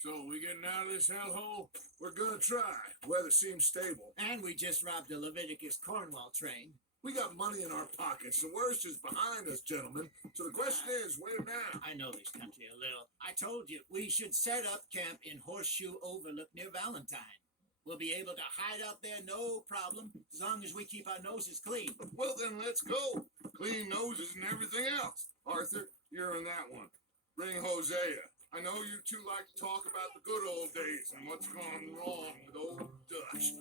So, we getting out of this hellhole? We're gonna try. Weather seems stable. And we just robbed the Leviticus Cornwall train. We got money in our pockets. The worst is behind us, gentlemen. So the question is, where now? I know this country a little. I told you, we should set up camp in Horseshoe Overlook near Valentine. We'll be able to hide out there, no problem, as long as we keep our noses clean. Well, then let's go. Clean noses and everything else. Arthur, you're in that one. Bring Hosea. I know you two like to talk about the good old days and what's gone wrong with old Dutch.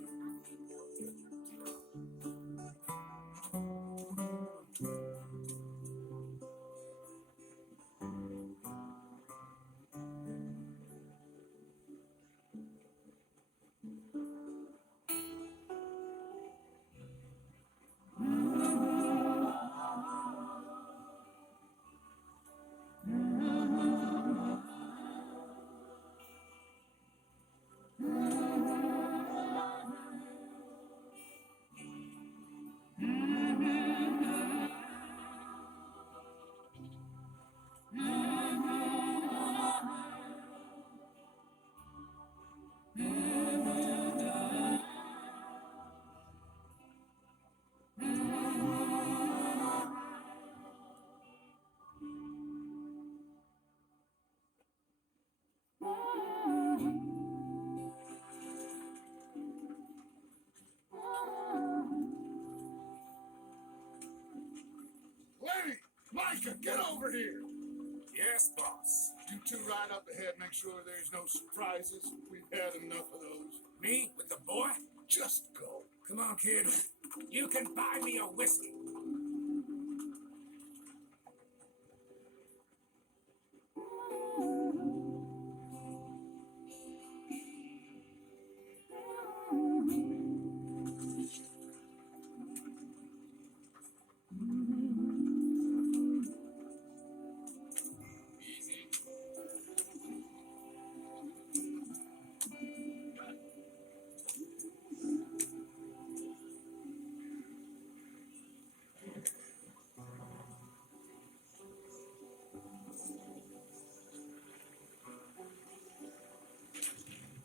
Lenny! Micah, get over here! Yes, boss. You two ride up ahead, make sure there's no surprises. We've had enough of those. Me with the boy? Just go. Come on, kid. You can buy me a whiskey.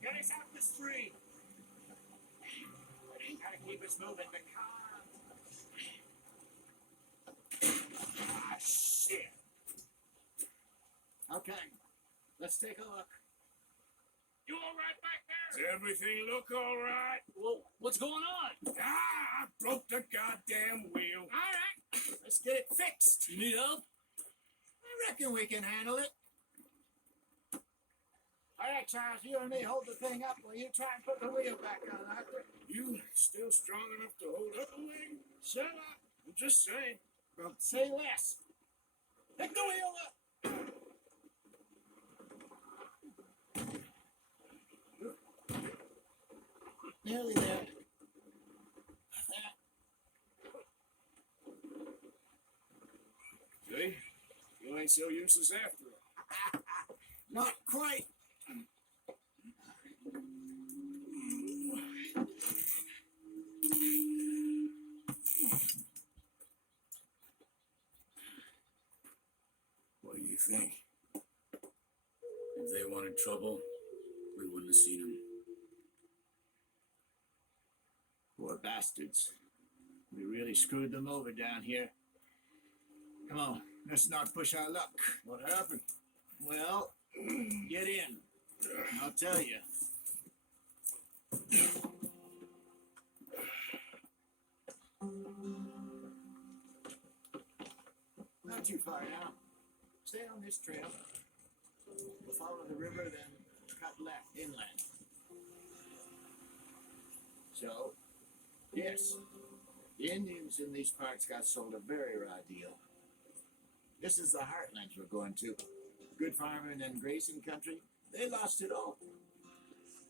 Get us out the street. Gotta keep us moving. The car. Ah, shit. Okay, let's take a look. You all right back there? Does everything look all right? Well, what's going on? Ah, I broke the goddamn wheel. All right, let's get it fixed. You need help? I reckon we can handle it. All right, Charles, you and me hold the thing up while you try and put the wheel back on, Arthur. You still strong enough to hold up a wing? Shut up. I'm just saying. Well, say less. Pick the wheel up. Nearly there. See? You ain't so useless after all. Not quite. What do you think? If they wanted trouble, we wouldn't have seen them. Poor bastards. We really screwed them over down here. Come on, let's not push our luck. What happened? Well, get in. I'll tell you. Not too far now. Stay on this trail. We'll follow the river, then cut left inland. So, yes, the Indians in these parts got sold a very raw deal. This is the heartlands we're going to. Good farming and grazing country. They lost it all.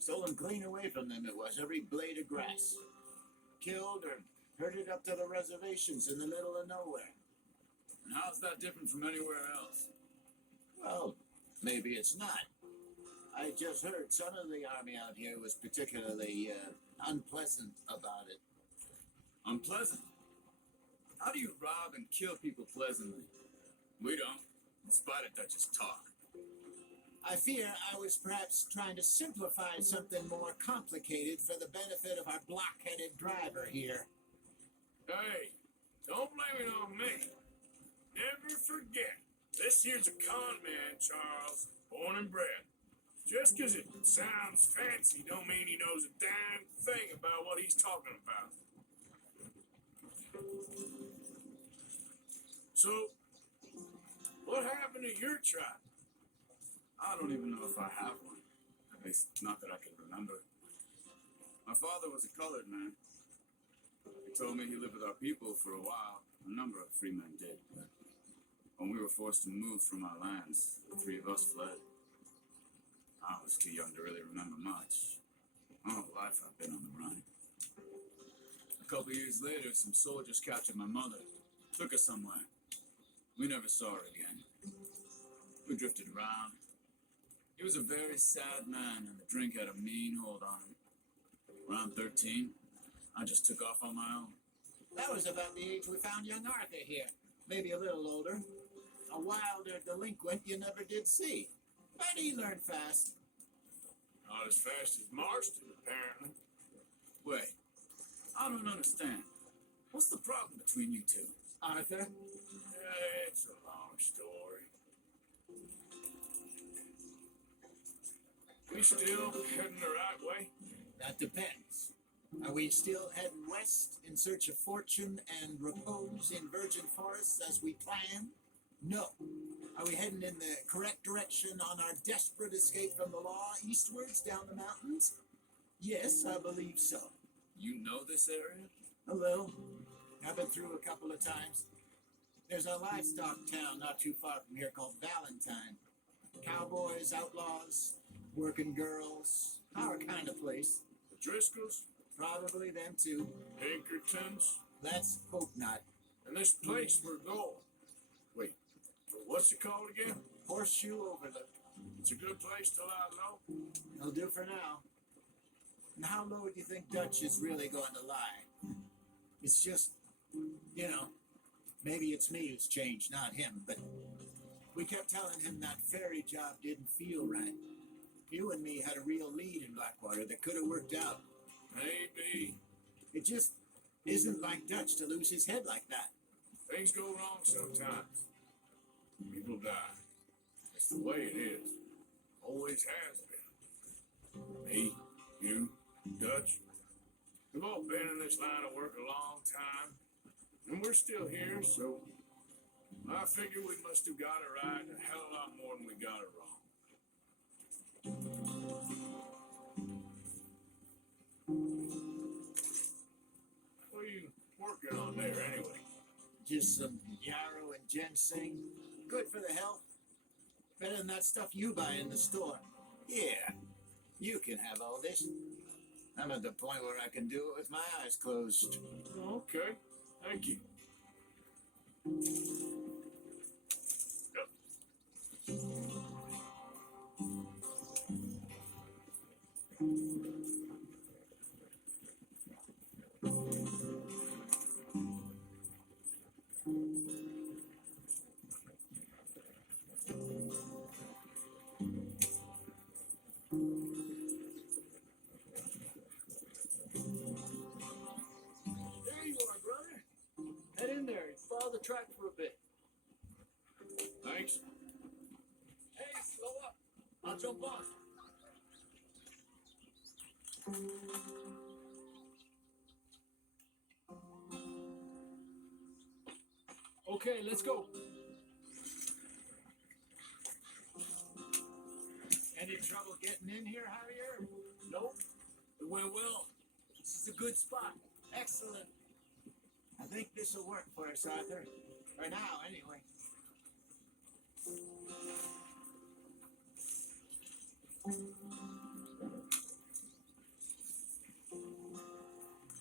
Stolen clean away from them it was, every blade of grass. Killed or herded up to the reservations in the middle of nowhere. And how's that different from anywhere else? Well, maybe it's not. I just heard some of the army out here was particularly unpleasant about it. Unpleasant? How do you rob and kill people pleasantly? We don't, in spite of Dutch's talk. I fear I was perhaps trying to simplify something more complicated for the benefit of our blockheaded driver here. Hey, don't blame it on me. Never forget, this here's a con man, Charles, born and bred. Just 'cause it sounds fancy don't mean he knows a damn thing about what he's talking about. So, what happened to your tribe? I don't even know if I have one. At least, not that I can remember. My father was a colored man. He told me he lived with our people for a while. A number of free men did, but when we were forced to move from our lands, the three of us fled. I was too young to really remember much. My whole life I've been on the run. A couple years later, some soldiers captured my mother, took her somewhere. We never saw her again. We drifted around. He was a very sad man, and the drink had a mean hold on him. Around 13, I just took off on my own. That was about the age we found young Arthur here. Maybe a little older. A wilder delinquent you never did see. But he learned fast. Not as fast as Marston, apparently. Wait, I don't understand. What's the problem between you two? Arthur? It's a long story. We still heading the right way? That depends. Are we still heading west in search of fortune and repose in virgin forests as we planned? No. Are we heading in the correct direction on our desperate escape from the law eastwards down the mountains? Yes, I believe so. You know this area? A little. I've been through a couple of times. There's a livestock town not too far from here called Valentine. Cowboys, outlaws, working girls, our kind of place. The Driscolls? Probably them too. Pinkertons? Let's hope not. And this place we're going. Wait, what's it called again? Horseshoe overlook. It's a good place to lie low. It'll do for now. And how low do you think Dutch is really going to lie? It's just, maybe it's me who's changed, not him, but we kept telling him that ferry job didn't feel right. You and me had a real lead in Blackwater that could have worked out. Maybe. It just isn't like Dutch to lose his head like that. Things go wrong sometimes. People die. It's the way it is. Always has been. Me, you, Dutch. We've all been in this line of work a long time. And we're still here, so I figure we must have got it right a hell of a lot more than we got it wrong. What are you working on there anyway? Just some yarrow and ginseng. Good for the health. Better than that stuff you buy in the store. Yeah, you can have all this. I'm at the point where I can do it with my eyes closed. Okay, thank you. There you are, brother. Head in there and follow the track for a bit. Thanks. Hey, slow up. I'll jump on. Okay, let's go. Any trouble getting in here, Javier? Nope. It went well. This is a good spot. Excellent. I think this will work for us, Arthur. For now, anyway.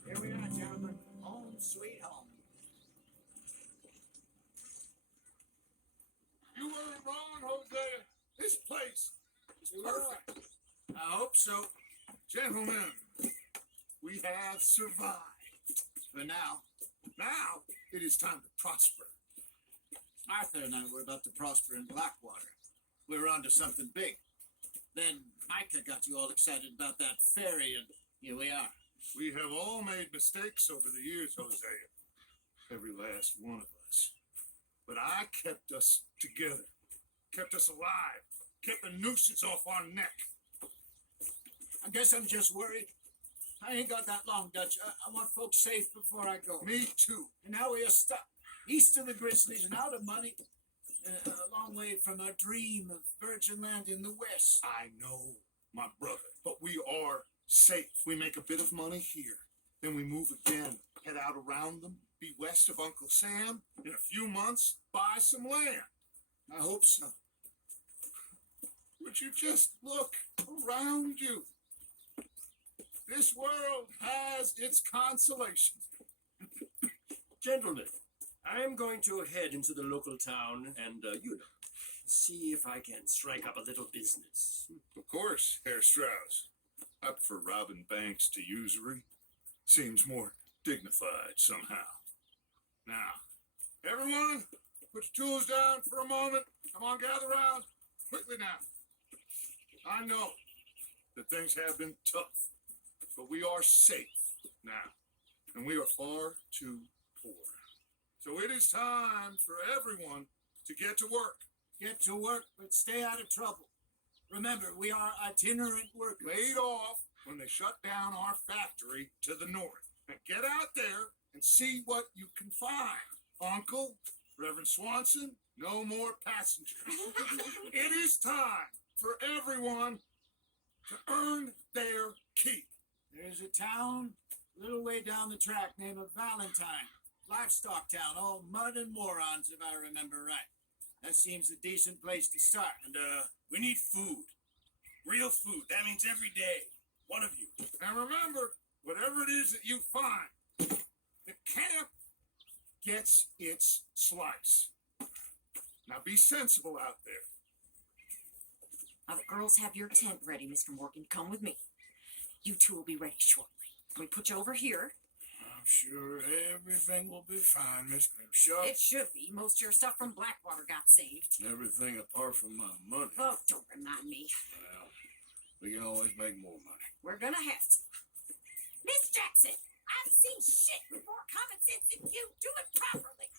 Here we are, gentlemen. Home sweet home. You weren't wrong, Hosea. This place is perfect. I hope so. Gentlemen, we have survived. For now, Now it is time to prosper. Arthur and I were about to prosper in Blackwater. We were onto something big. Then Micah got you all excited about that ferry, and here we are. We have all made mistakes over the years, Hosea. Every last one of us. But I kept us together, kept us alive, kept the nooses off our neck. I guess I'm just worried. I ain't got that long, Dutch. I want folks safe before I go. Me too. And now we are stuck east of the Grizzlies and out of money, a long way from our dream of virgin land in the west. I know, my brother, but we are safe. We make a bit of money here, then we move again, head out around them, be west of Uncle Sam. In a few months, buy some land. I hope so. Would you just look around you? This world has its consolations. Gentlemen, I am going to head into the local town and, see if I can strike up a little business. Of course, Herr Strauss. I prefer robbing banks to usury. Seems more dignified somehow. Now, everyone, put your tools down for a moment. Come on, gather round. Quickly now. I know that things have been tough, but we are safe now, and we are far too poor. So it is time for everyone to get to work. Get to work, but stay out of trouble. Remember, we are itinerant workers. Laid off when they shut down our factory to the north. Now get out there and see what you can find. Uncle, Reverend Swanson, no more passengers. It is time for everyone to earn their keep. There's a town a little way down the track named Valentine. Livestock town, all mud and morons, if I remember right. That seems a decent place to start. And, we need food. Real food. That means every day. One of you. And remember, whatever it is that you find, the camp gets its slice. Now be sensible out there. Now the girls have your tent ready, Mr. Morgan. Come with me. You two will be ready shortly. We put you over here. I'm sure everything will be fine, Miss Grimshaw. It should be. Most of your stuff from Blackwater got saved. Everything apart from my money. Oh, don't remind me. Well, we can always make more money. We're gonna have to. Miss Jackson, I've seen shit with more common sense than you. Do it properly.